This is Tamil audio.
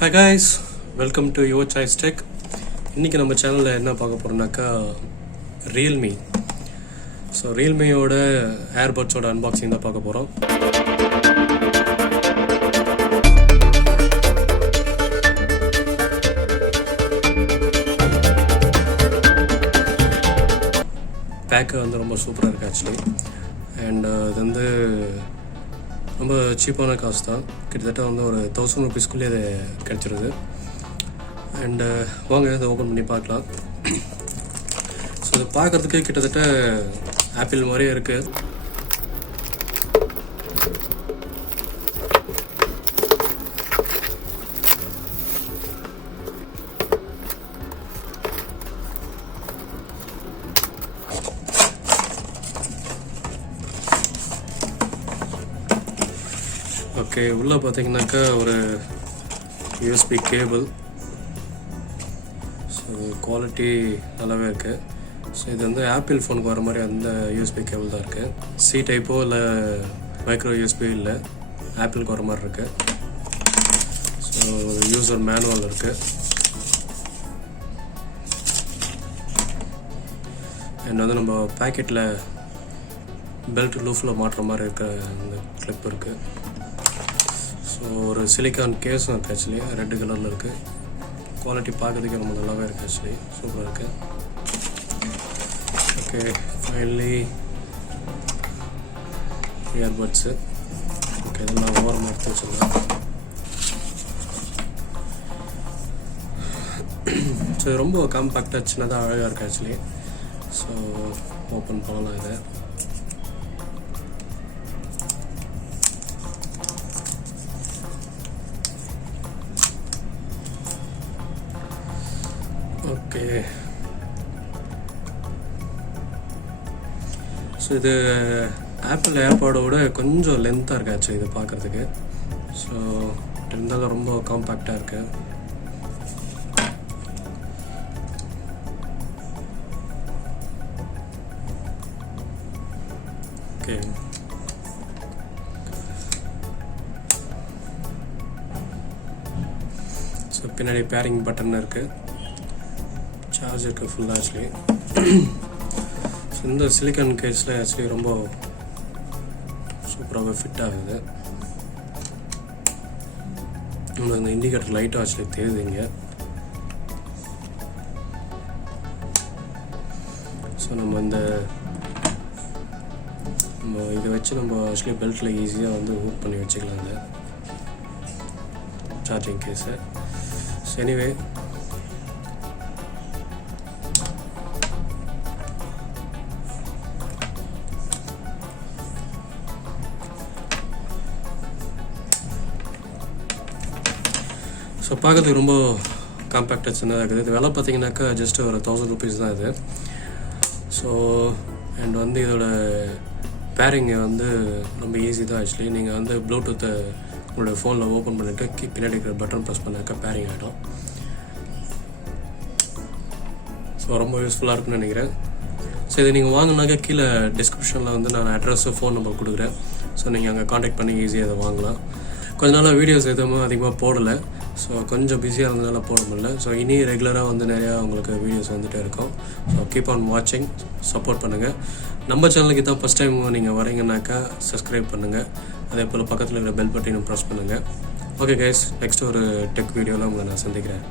Hi guys, welcome to your choice tech. இன்னைக்கு நம்ம சேனல்ல என்ன பார்க்க போறோம்னாக்கா Realme. ஸோ ரியல்மியோட ஏர்பட்ஸோட அன்பாக்சிங் தான் பார்க்க போகிறோம். பேக்கு வந்து ரொம்ப சூப்பராக இருக்குது ஆக்சுவலி. அண்ட் இது வந்து ரொம்ப சீப்பான காசு தான். கிட்டத்தட்ட வந்து ஒரு 1000 rupeesக்குள்ளே இது கிடச்சிருது. அண்டு வாங்க இதை ஓப்பன் பண்ணி பார்க்கலாம். ஸோ இது பார்க்குறதுக்கு கிட்டத்தட்ட ஆப்பிள் மாதிரியே இருக்குது. ஓகே, உள்ளே பார்த்தீங்கன்னாக்கா ஒரு யூஎஸ்பி கேபிள். ஸோ குவாலிட்டி நல்லாவே இருக்குது. ஸோ இது வந்து ஆப்பிள் ஃபோனுக்கு வர மாதிரி அந்த யூஎஸ்பி கேபிள் தான் இருக்குது. சி டைப்போ இல்லை மைக்ரோ யூஎஸ்பி இல்லை, ஆப்பிளுக்கு வர மாதிரி இருக்குது. ஸோ யூசர் மேனுவல் இருக்குது. அண்ட் வந்து நம்ம பேக்கெட்டில் பெல்ட் லூஃபில் மாட்டுற மாதிரி இருக்க அந்த கிளிப் இருக்குது. ஸோ ஒரு சிலிக்கான் கேஸும் இருக்குது ஆக்சுவலி, ரெட் கலரில் இருக்குது. குவாலிட்டி பார்க்குறதுக்கு ரொம்ப நல்லாவே இருக்குது ஆக்சுவலி, சூப்பராக இருக்குது. Okay, finally earbuds. ஓகே, இதெல்லாம் ஓரமாக எடுத்து வச்சுருந்தேன். ஸோ ரொம்ப காம்பேக்டாக சின்னதாக அழகாக இருக்குது ஆக்சுவலி. ஸோ ஓப்பன் பண்ணலாம் இதை. ஓகே, ஸோ இது ஆப்பிள் ஏர்பாடோட கொஞ்சம் லென்த்தாக இருக்குது ஆக்சுவலி இது பார்க்குறதுக்கு. ஸோ இருந்தாலும் ரொம்ப காம்பேக்டாக இருக்குது. ஓகே, ஸோ பின்னாடி பேரிங் பட்டன் இருக்குது. சார்ஜ் இருக்குது ஃபுல்லாக ஆக்சுவலி. ஸோ இந்த சிலிக்கான் கேஸில் ஆக்சுவலி ரொம்ப சூப்பராகவே ஃபிட் ஆகுது. நம்மளுக்கு இந்த இண்டிகேட்டர் லைட்டாக ஆக்சுவலி தெரியுது இங்கே. ஸோ நம்ம இதை வச்சு நம்ம ஆக்சுவலி பெல்ட்டில் ஈஸியாக வந்து ஹூக் பண்ணி வச்சுக்கலாம் இந்த சார்ஜிங் கேஸை. ஸோ எனிவே ஸோ பார்க்கறதுக்கு ரொம்ப காம்பேக்டாக சின்னதாக இருக்குது. இது விலை பார்த்தீங்கன்னாக்கா ஜஸ்ட் ஒரு 1000 rupees தான் இது. ஸோ அண்ட் வந்து இதோட பேரிங்கை வந்து ரொம்ப ஈஸி தான் ஆக்சுவலி. நீங்கள் வந்து ப்ளூடூத்தை உங்களோட ஃபோனில் ஓப்பன் பண்ணிவிட்டு பின்னாடி இருக்கிற பட்டன் ப்ரெஸ் பண்ணாக்கா பேரிங் ஆகிடும். ஸோ ரொம்ப யூஸ்ஃபுல்லாக இருக்குன்னு நினைக்கிறேன். ஸோ இதை நீங்கள் வாங்கினாக்கா கீழே டிஸ்கிரிப்ஷனில் வந்து நான் அட்ரஸு ஃபோன் நம்பர் கொடுக்குறேன். ஸோ நீங்கள் அங்கே காண்டாக்ட் பண்ணி ஈஸியாக இதை வாங்கலாம். கொஞ்ச நாளாக வீடியோஸ் எதுவும் அதிகமாக போடலை. ஸோ கொஞ்சம் பிஸியாக இருந்ததுனால போட முடியல. ஸோ இனி ரெகுலராக வந்து நிறையா உங்களுக்கு வீடியோஸ் வந்துகிட்டே இருக்கும். ஸோ கீப் ஆன் வாட்சிங், சப்போர்ட் பண்ணுங்கள். நம்ம சேனலுக்கு தான் ஃபஸ்ட் டைம் நீங்கள் வரீங்கன்னாக்கா சப்ஸ்கிரைப் பண்ணுங்கள். அதே போல் பக்கத்தில் இருக்கிற பெல் பட்டனையும் ப்ரெஸ் பண்ணுங்கள். ஓகே கைஸ், நெக்ஸ்ட் ஒரு டெக் வீடியோவில் உங்களை நான் சந்திக்கிறேன்.